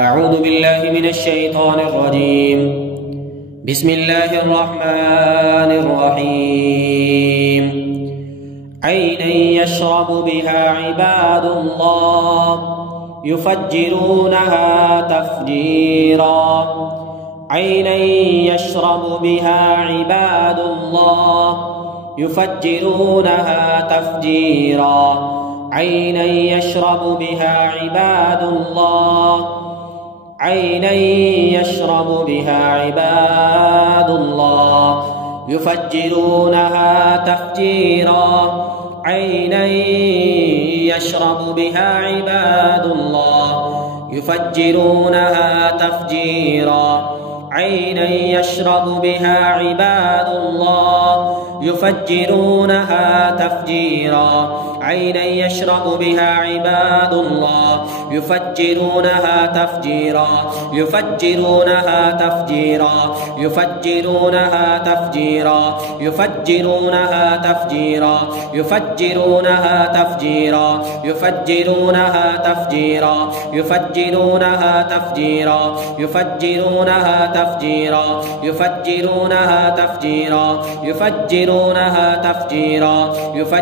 أعوذ بالله من الشيطان الرجيم. بسم الله الرحمن الرحيم. عينا يشرب بها عباد الله يفجرونها تفجيرا. عينا يشرب بها عباد الله يفجرونها تفجيرا. عينا يشرب بها عباد الله عينا يشرب بها عباد الله يفجرونها تفجيرا. عينا يشرب بها عباد الله يفجرونها تفجيرا. عينا يشرب بها عباد الله يفجرونها تفجيرا. عينا يشرب بها عباد الله يفجرونها تفجيرا. يفجرونها تفجيرا. يفجرونها تفجيرا. يفجرونها تفجيرا. يفجرونها تفجيرا. يفجرونها تفجيرا. يفجرونها تفجيرا. يفجرونها تفجيرا. يفجرونها تفجيرا. يفجرونها تفجيرا.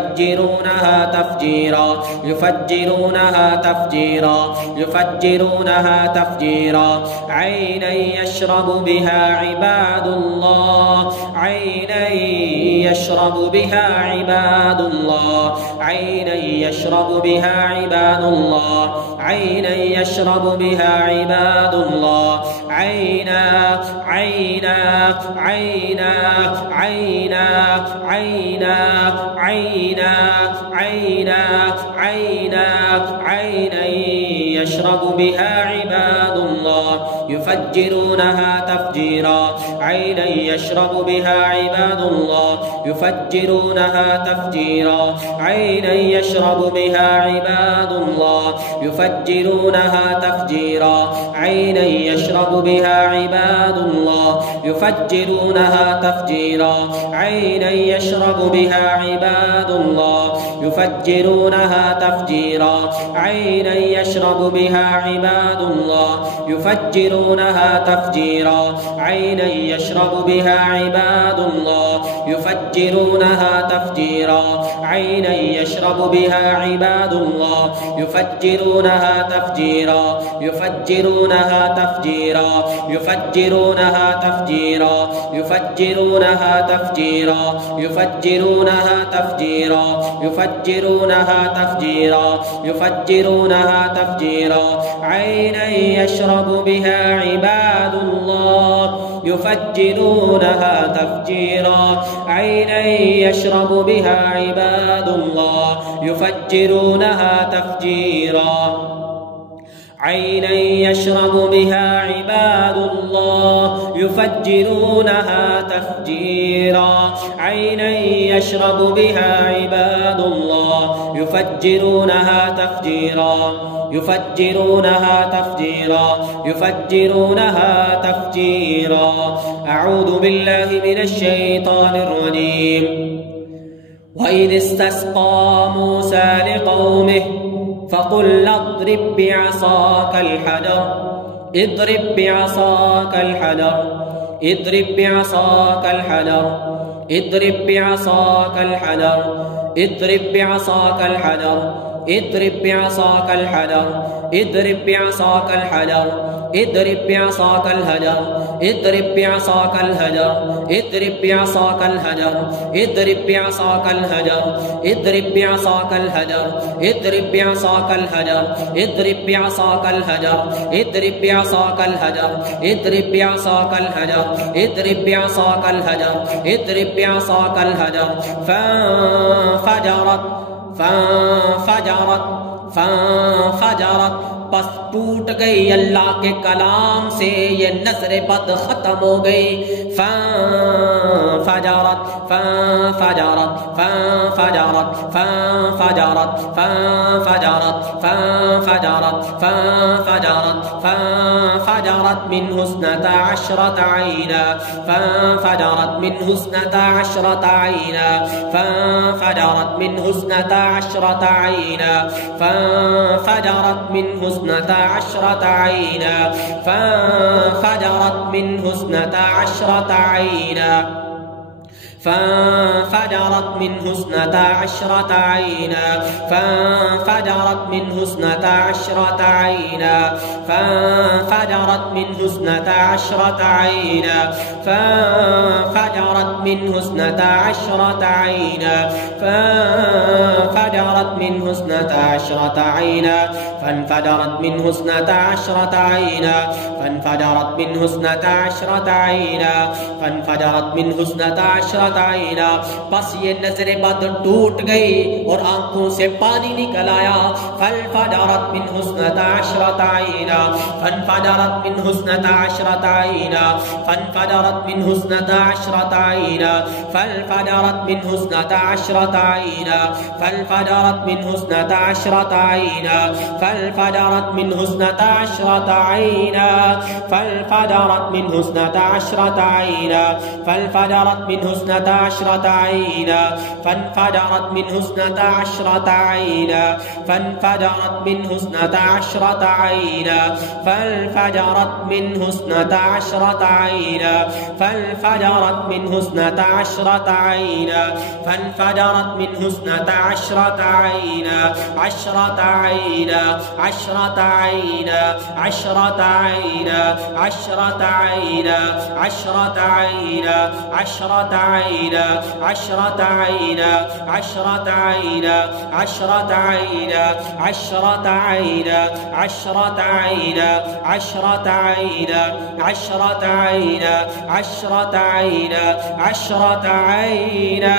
يفجرونها تفجيرا. يفجرونها تفجيرا. يفجرونها تفجيرا. عينا يشرب بها عباد الله عينا يشرب بها عباد الله عينا يشرب بها عباد الله عينا يشرب بها عباد الله. عينا عينا عينا عينا عينا عينا عينا عينا عينا يشرب بها عباد الله يفجرونها تفجيرا. عينا يشرب بها عباد الله يفجرونها تفجيرا. عينا يشرب بها عباد الله يفجرونها تفجيرا. عينا يشرب بها عباد الله يفجرونها تفجيرا. عينا يشرب بها عباد الله يفجرونها تفجيرا. عينا يشرب بها عباد الله يفجرونها تفجيرا. عينا يشرب بها عباد الله يفجرونها تفجيرا. عينا يشرب بها عباد الله يفجرونها تفجيرا. يفجرونها تفجيرا. يفجرونها تفجيرا. يفجرونها تفجيرا. يفجرونها تفجيرا. يفجرونها تفجيرا. يفجرونها تفجيرا. عينا يشرب بها عباد الله يفجرونها تفجيرا. عينا يشرب بها عباد الله يفجرونها تفجيرا. عينا يشرب بها عباد الله يفجرونها تفجيرا. عينا يشرب بها عباد الله يفجرونها تفجيرا. يفجرونها تفجيرا. يفجرونها تفجيرا. أعوذ بالله من الشيطان الرجيم. وإذ استسقى موسى لقومه فقل اضرب بعصاك الحجر. اضرب بعصاك الحجر. اضرب بعصاك الحجر. اضرب بعصاك الحجر. اضرب بعصاك الحجر. اضرب بعصاك الحجر. اضرب بعصاك الحجر. اضرب بعصاك الحجر. اضرب بعصاك الحجر. اضرب بعصاك الحجر. اضرب بعصاك الحجر. اضرب بعصاك الحجر. اضرب بعصاك الحجر. اضرب بعصاك الحجر. اضرب بعصاك الحجر. اضرب بعصاك الحجر. اضرب بعصاك الحجر. اضرب بعصاك الحجر. فانفجرت فانفجرت बस टूट गई अल्लाह के कलाम से ये नजर बद खत्म हो गई। फजारत फजारत फजारत फजारत फजारत फजारत फजारत فانفجرت منه 12 عينا فانفجرت منه 12 عينا فانفجرت منه 12 عينا فانفجرت منه 12 عينا فانفجرت منه 12 عينا فانفجرت منه 12 عينا فانفجرت منه 12 عينا فانفجرت منه 12 عينا فانفجرت منه 12 عينا فانفجرت منه 12 عينا فانفجرت منه 12 عينا فانفجرت منه 12 عينا فانفجرت منه 12 आईना। बस ये नजरें बद टूट गई और आंखों से पानी निकल आया। फनफजरत मिन हुस्नता अशरत आईना फनफजरत मिन हुस्नता अशरत आईना फनफजरत मिन हुस्नता अशरत आईना फनफजरत मिन हुस्नता अशरत आईना फनफजरत मिन हुस्नता अशरत आईना फनफजरत मिन हुस्नता अशरत आईना फनफजरत मिन हुस्नता अशरत आईना फनफजरत मिन हुस्नता अशरत आईना फनफजरत मिन हुस्नता अशरत आईना फनफजरत मिन हुस्नता अशरत आईना फनफजरत मिन हुस्नता अशरत आईना फनफजरत मिन हुस्नता अशरत आईना फनफजरत मिन हुस्नता अशरत आईना अशरत आईना अशरत आईना अशरत आईना अशरत आईना अशरत आईना अशरत आईना अशरत आईना अशरत आईना अशरत आईना अशरत आईना अशरत आईना अशरत आईना अशरत आईना अशरत आईना अशरत आईना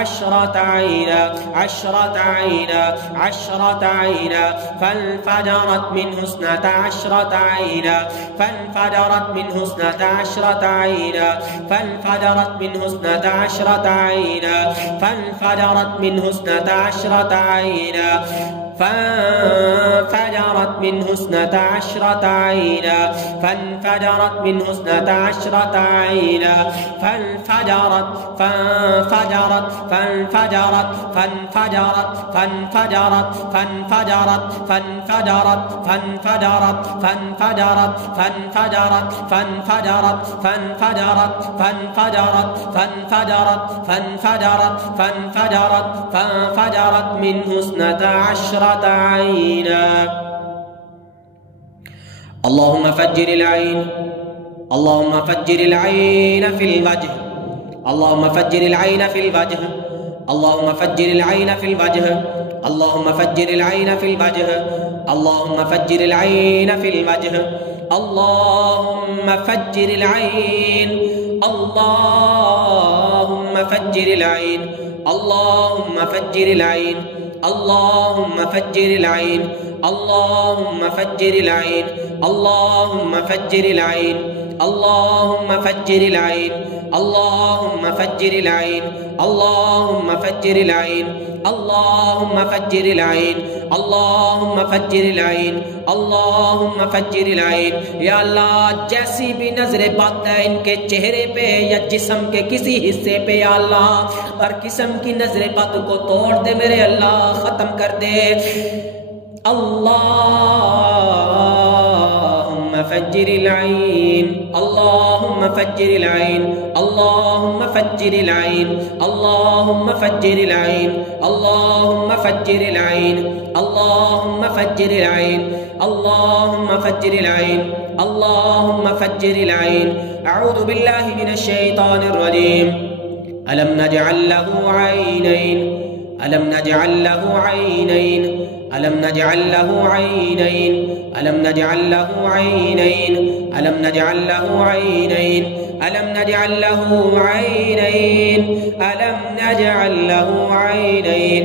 अशरत आईना अशरत आईना अशरत आईना फनफजरत मिन हुस्नता अशरत आईना फनफजरत मिन हुस्नता अशरत आईना फनफजरत मिन हुस्नता अशरत आईना फनफजरत मिन हुस्नता अशरत आईना فانفجرت منه 12 عينا فانفجرت منه 12 عينا فانفجرت فانفجرت فانفجرت فانفجرت فانفجرت فانفجرت فانفجرت فانفجرت فانفجرت فانفجرت فانفجرت فانفجرت فانفجرت فانفجرت فانفجرت فانفجرت فانفجرت منه 12 عينا. اللهم فجر العين اللهم فجر العين في الوجه اللهم فجر العين في الوجه اللهم فجر العين في الوجه اللهم فجر العين في الوجه اللهم فجر العين في الوجه اللهم فجر العين اللهم فجر العين اللهم فجر العين اللهم فجر العين اللهم فجر العين اللهم فجر العين اللهم فجر العين اللهم فجر العين اللهم فجر العين اللهم فجر العين اللهم فجر العين اللهم फज्जिर العين। या अल्लाह जैसी भी नजरें बद है इनके चेहरे पे या जिस्म के किसी हिस्से पे या अल्लाह हर किस्म की नजरें बद को तोड़ दे मेरे अल्लाह, खत्म कर दे। اللهم فجر العين اللهم فجر العين اللهم فجر العين اللهم فجر العين اللهم فجر العين اللهم فجر العين اللهم فجر العين اللهم فجر العين. أعوذ بالله من الشيطان الرجيم. ألم نجعل له عينين ألم نجعل له عينين ألم نجعل له عينين ألم نجعل له عينين ألم نجعل له عينين ألم نجعل له عينين ألم نجعل له عينين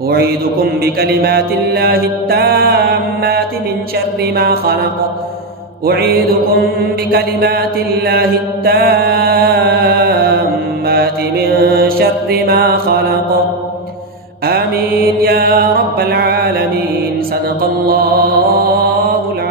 أعيذكم بكلمات الله التامات من شر ما خلق. أعيذكم بكلمات الله التامات من شر ما خلق. آمين يا رب العالمين. صدق الله العظيم.